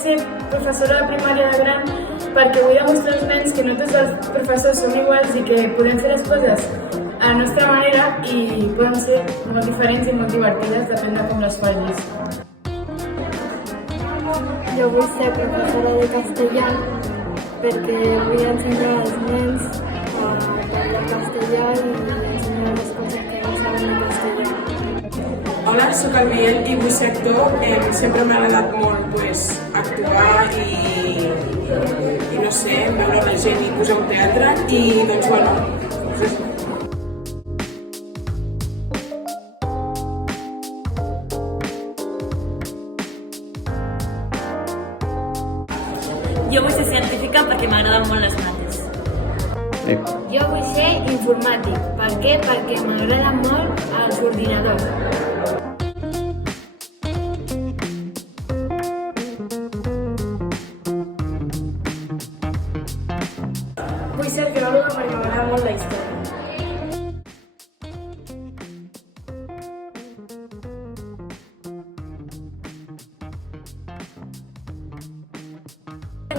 ser professora de primària de gran perquè vull demostrar als nens que no tots els professors són iguals i que podem fer les coses a la nostra manera i poden ser molt diferents i molt divertides, depèn de com les facis. Jo vull ser professora de castellà perquè vull ensenyar als nens a parlar castellà i ensenyar les coses que no saben de castellà. Hola, soc el Biel i vull ser actor. Sempre m'ha agradat molt actuar i no sé, veure la gent i posar un teatre i doncs bueno, Jo vull ser científica perquè m'agraden molt les mates. Jo vull ser informàtic. Per què? Perquè m'agraden molt els ordinadors. Vull ser arqueòloga perquè m'agrada molt la història.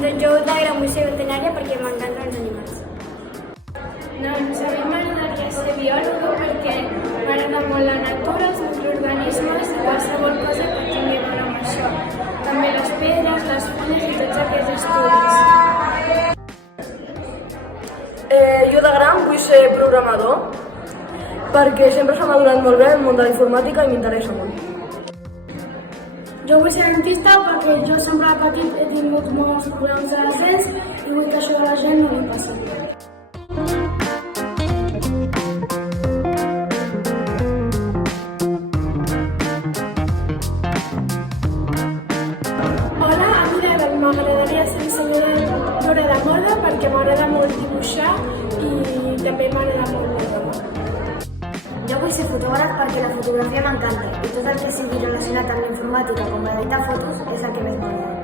Doncs jo de gran vull ser veterinària perquè m'encanten els animals. Doncs a mi m'agradaria ser biòloga perquè m'agrada molt la natura, els microorganismes i qualsevol cosa que tingui a veure amb això. També les pedres, les fulles i tots aquests estudis. Jo de gran vull ser programador perquè sempre se m'ha donat molt bé el món de la informàtica i m'interessa molt. Jo vull ser dentista perquè jo sempre de petit he tingut molts problemes de les dents i vull que això a la gent no li passi. Hola, a mi m'agradaria ser dissenyadora de moda perquè m'agrada molt dibuixar i també m'agrada molt la roba. Jo vull ser fotògraf perquè la fotografia m'encanta i tot el que sigui relacionat amb la informàtica com editar fotos és el que més m'agrada.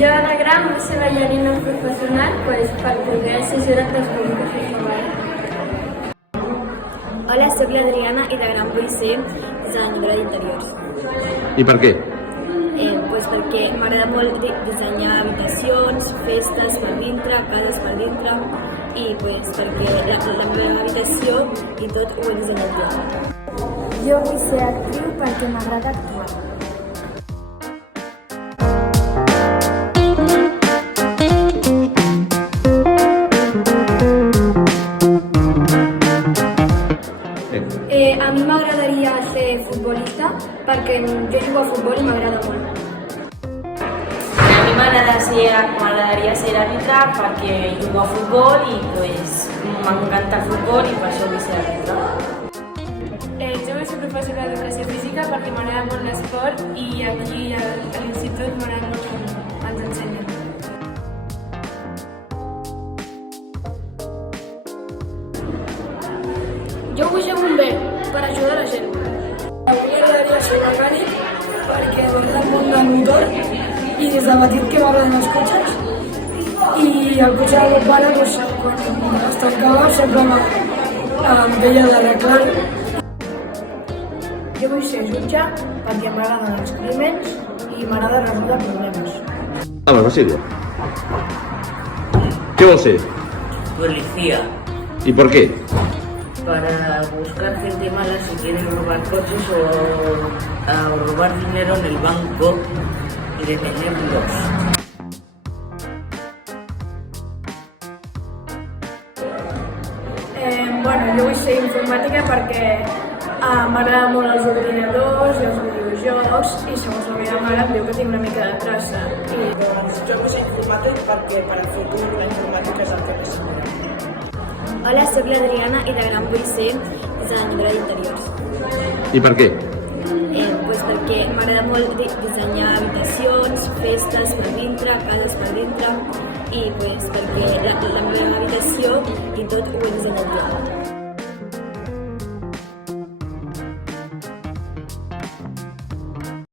Jo de gran vull ser ballarina professional per poder ser jurat dels concursos. Hola, soc l'Adriana i de gran vull ser dissenyadora d'interiors. I per què? Pues perquè m'agrada molt dissenyar habitacions, festes per dintre, cases per dintre i pues perquè la meva habitació i tot ho he dissenyat jo. Jo vull ser actriu perquè m'agrada actuar. A mi m'agradaria ser futbolista perquè jo jugo a futbol i m'agrada molt. A mi m'agradaria ser àrbitre perquè jugo a futbol i pues, m'encanta el futbol i per això vull ser àrbitre. Jo vull ser professora d'educació física perquè m'agrada molt l'esport i aquí a l'institut m'agrada molt com ens ensenyen. Jo vull ser bomber per ajudar la gent. A mi m'agradaria ser mecànic perquè m'agrada molt del motor i des de petit que m'agraden els cotxes i el cotxe del meu pare doncs, quan es tancava sempre em veia d'arreglar-lo. Jo vull ser jutge perquè m'agraden els crímens i m'agrada resoldre problemes. Vamos, Basilio. ¿Qué vols ser? Policía, ¿Y por qué? para buscar gente mala si quieren robar coches o robar dinero en el banco y detenerlos. Bueno, jo vull ser informàtica perquè m'agrada molt els ordinadors i els videojocs i segons la meva mare em diu que tinc una mica de traça. doncs jo vull ser informàtic perquè per al futur la informàtica és el que més s'agrada. Hola, soc l'Adriana i de gran vull ser dissenyadora d'interiors. ¿Y per què? Pues perquè m'agrada molt dissenyar habitacions, festes per dintre, cases per dintre i pues perquè la meva habitació i tot ho he dissenyat jo.